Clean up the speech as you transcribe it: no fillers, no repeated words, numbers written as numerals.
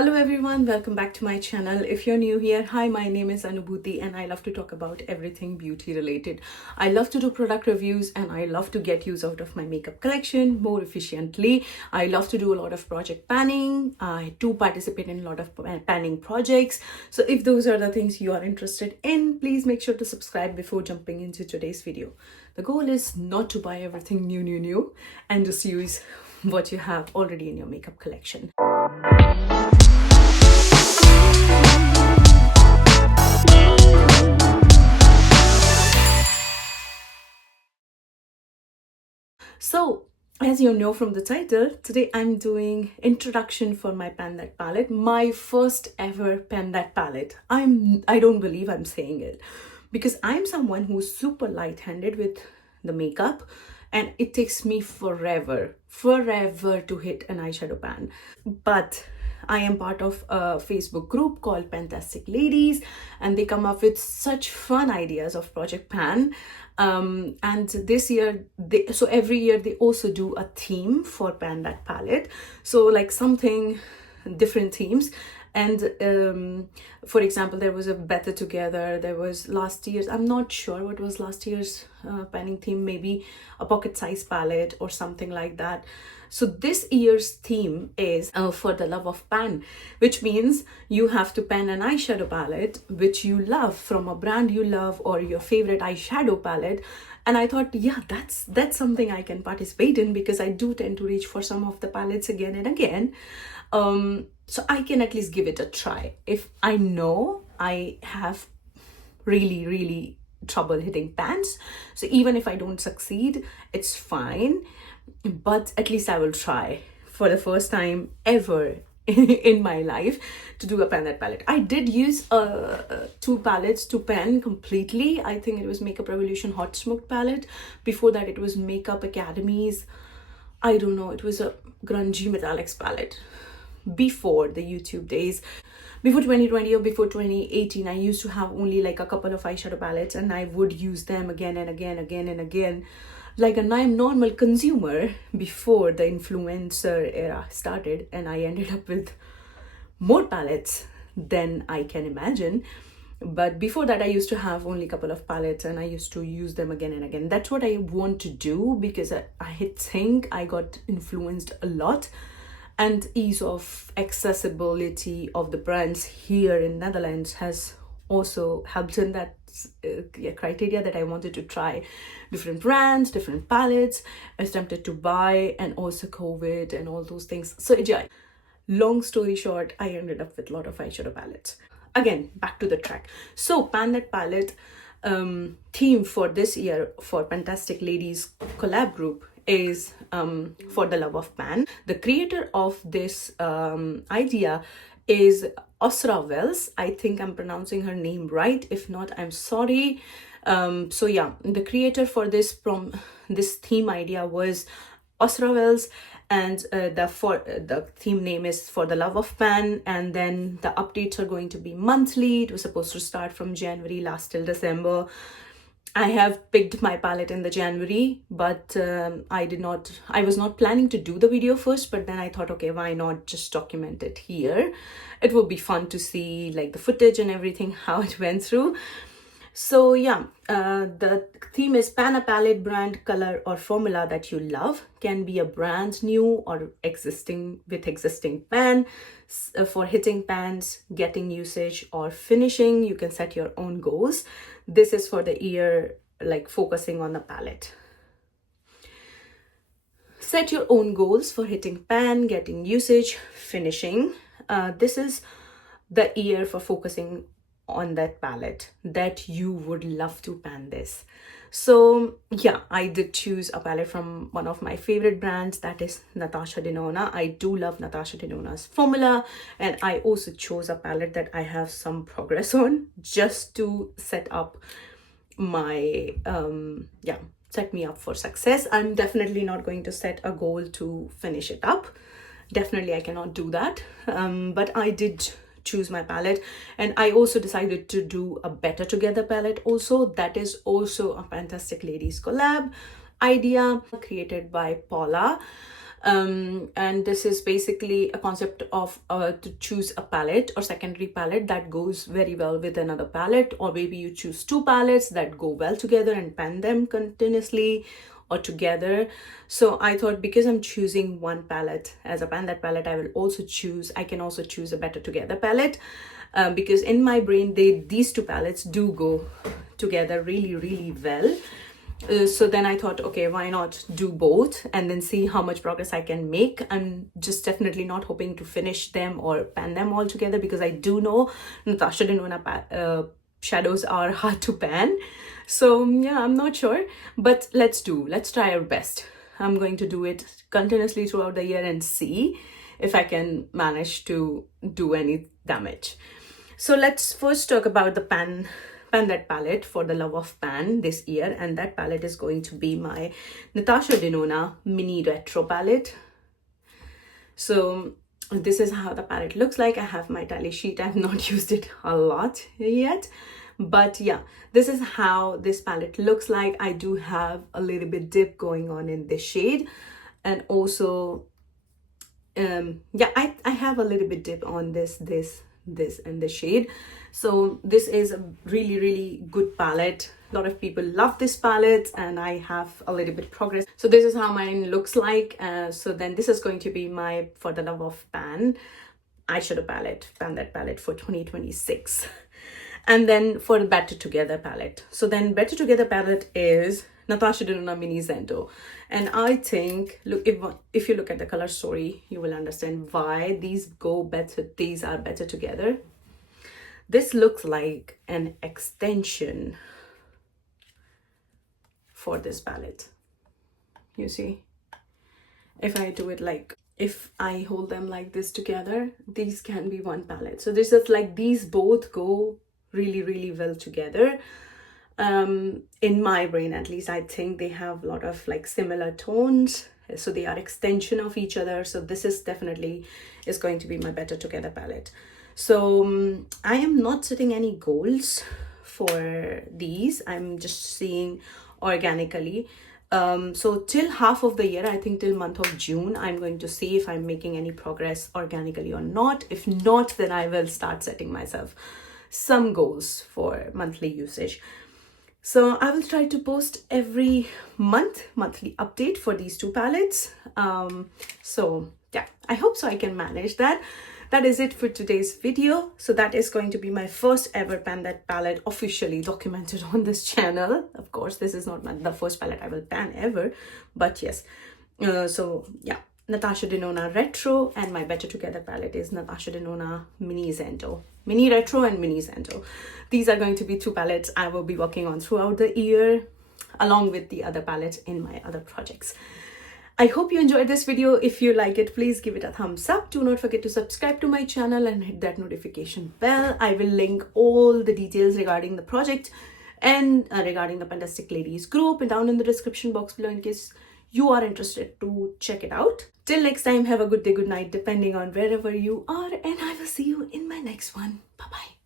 Hello everyone, welcome back to my channel. If you're new here, hi, my name is Anubhuti and I love to talk about everything beauty related. I love to do product reviews and I love to get use out of my makeup collection more efficiently. I love to do a lot of project panning. I do participate in a lot of panning projects. So if those are the things you are interested in, please make sure to subscribe before jumping into today's video. The goal is not to buy everything new and just use what you have already in your makeup collection. So, as you know from the title, today I'm doing introduction for my Pan That palette, my first ever Pan That palette. I don't believe I'm saying it because I'm someone who's super light-handed with the makeup and it takes me forever to hit an eyeshadow pan. But I am part of a Facebook group called Fantastic Ladies and they come up with such fun ideas of Project Pan. And this year, so every year they also do a theme for Pan That palette. So like something, different themes. And for example, there was a Better Together, there was last year's, I'm not sure what was last year's panning theme, maybe a pocket size palette or something like that. So this year's theme is For the Love of Pan, which means you have to pan an eyeshadow palette which you love from a brand you love or your favorite eyeshadow palette. And I thought, yeah, that's something I can participate in because I do tend to reach for some of the palettes again and again. So I can at least give it a try. If I know I have really trouble hitting pans, so even if I don't succeed, it's fine. But at least I will try for the first time ever in my life to do a Pan That palette. I did use two palettes to pan completely. I think it was Makeup Revolution Hot Smoked palette. Before that, it was Makeup Academy's, I don't know, it was a grungy metallics palette. Before the YouTube days, before 2020 or before 2018, I used to have only like a couple of eyeshadow palettes and I would use them again and again like a normal consumer before the influencer era started, and I ended up with more palettes than I can imagine. But before that, I used to have only a couple of palettes and I used to use them again and again. That's what I want to do because I think I got influenced a lot. And ease of accessibility of the brands here in Netherlands has also helped in that criteria that I wanted to try different brands, different palettes. I was tempted to buy, and also COVID and all those things. So yeah, long story short, I ended up with a lot of eyeshadow palettes. Again, back to the track. So Pan That palette theme for this year for Fantastic Ladies collab group is For the Love of Pan. The creator of this idea is Ausra. I think I'm pronouncing her name right. If not, I'm sorry. So yeah, the creator for this theme idea was Ausra, and the theme name is For the Love of Pan, and then the updates are going to be monthly. It was supposed to start from January last till December. I have picked my palette in the January, but I was not planning to do the video first, but then I thought, okay, why not just document it here? It would be fun to see like the footage and everything, how it went through. So yeah, the theme is pan a palette, brand, color or formula that you love. Can be a brand new or existing pan. For hitting pans, getting usage or finishing, you can set your own goals. This is for the year, like focusing on the palette. Set your own goals for hitting pan, getting usage, finishing. This is the year for focusing on that palette that you would love to pan this. So yeah, I did choose a palette from one of my favorite brands, that is Natasha Denona. I do love Natasha Denona's formula, and I also chose a palette that I have some progress on just to set up my set me up for success. I'm definitely not going to set a goal to finish it up. Definitely I cannot do that, but I did choose my palette, and I also decided to do a Better Together palette also. That is also a Fantastic Ladies collab idea created by Paula. And this is basically a concept of to choose a palette or secondary palette that goes very well with another palette, or maybe you choose two palettes that go well together and pan them continuously or together. So I thought, because I'm choosing one palette as a pan that palette, I can also choose a better together palette, because in my brain these two palettes do go together really well. So then I thought, okay, why not do both and then see how much progress I can make. I'm just definitely not hoping to finish them or pan them all together, because I do know Natasha Denona shadows are hard to pan. So yeah, I'm not sure, but let's try our best. I'm going to do it continuously throughout the year and see if I can manage to do any damage. So let's first talk about the pan that palette for the love of pan this year, and that palette is going to be my Natasha Denona mini retro palette. So this is how the palette looks like. I have my tally sheet. I've not used it a lot yet, but yeah, this is how this palette looks like. I do have a little bit dip going on in this shade, and also yeah, I have a little bit dip on this and this shade. So this is a really good palette. A lot of people love this palette, and I have a little bit progress. So this is how mine looks like. So then this is going to be my For the Love of Pan eyeshadow palette, pan that palette for 2026. And then for the Better Together palette, so then Better Together palette is Natasha Denona Mini Zento. And I think, look, if you look at the color story, you will understand why these are better together. This looks like an extension for this palette. You see, if I do it like, if I hold them like this together, these can be one palette. So this is like, these both go really well together. In my brain, at least, I think they have a lot of like similar tones, so they are extension of each other. So this is definitely is going to be my Better Together palette. So I am not setting any goals for these. I'm just seeing organically. So till half of the year, I think till month of June, I'm going to see if I'm making any progress organically or not. If not, then I will start setting myself some goals for monthly usage. So I will try to post every monthly update for these two palettes. So yeah, I hope so I can manage that. That is it for today's video. So that is going to be my first ever pan that palette officially documented on this channel. Of course, this is not the first palette I will pan ever, but yes. So yeah, Natasha Denona Retro, and my Better Together palette is Natasha Denona Mini Zento. Mini Retro and Mini Zento. These are going to be two palettes I will be working on throughout the year, along with the other palettes in my other projects. I hope you enjoyed this video. If you like it, please give it a thumbs up. Do not forget to subscribe to my channel and hit that notification bell. I will link all the details regarding the project and regarding the Fantastic Ladies group down in the description box below, in case you are interested to check it out. Till next time, have a good day, good night, depending on wherever you are, and I will see you in my next one. Bye bye.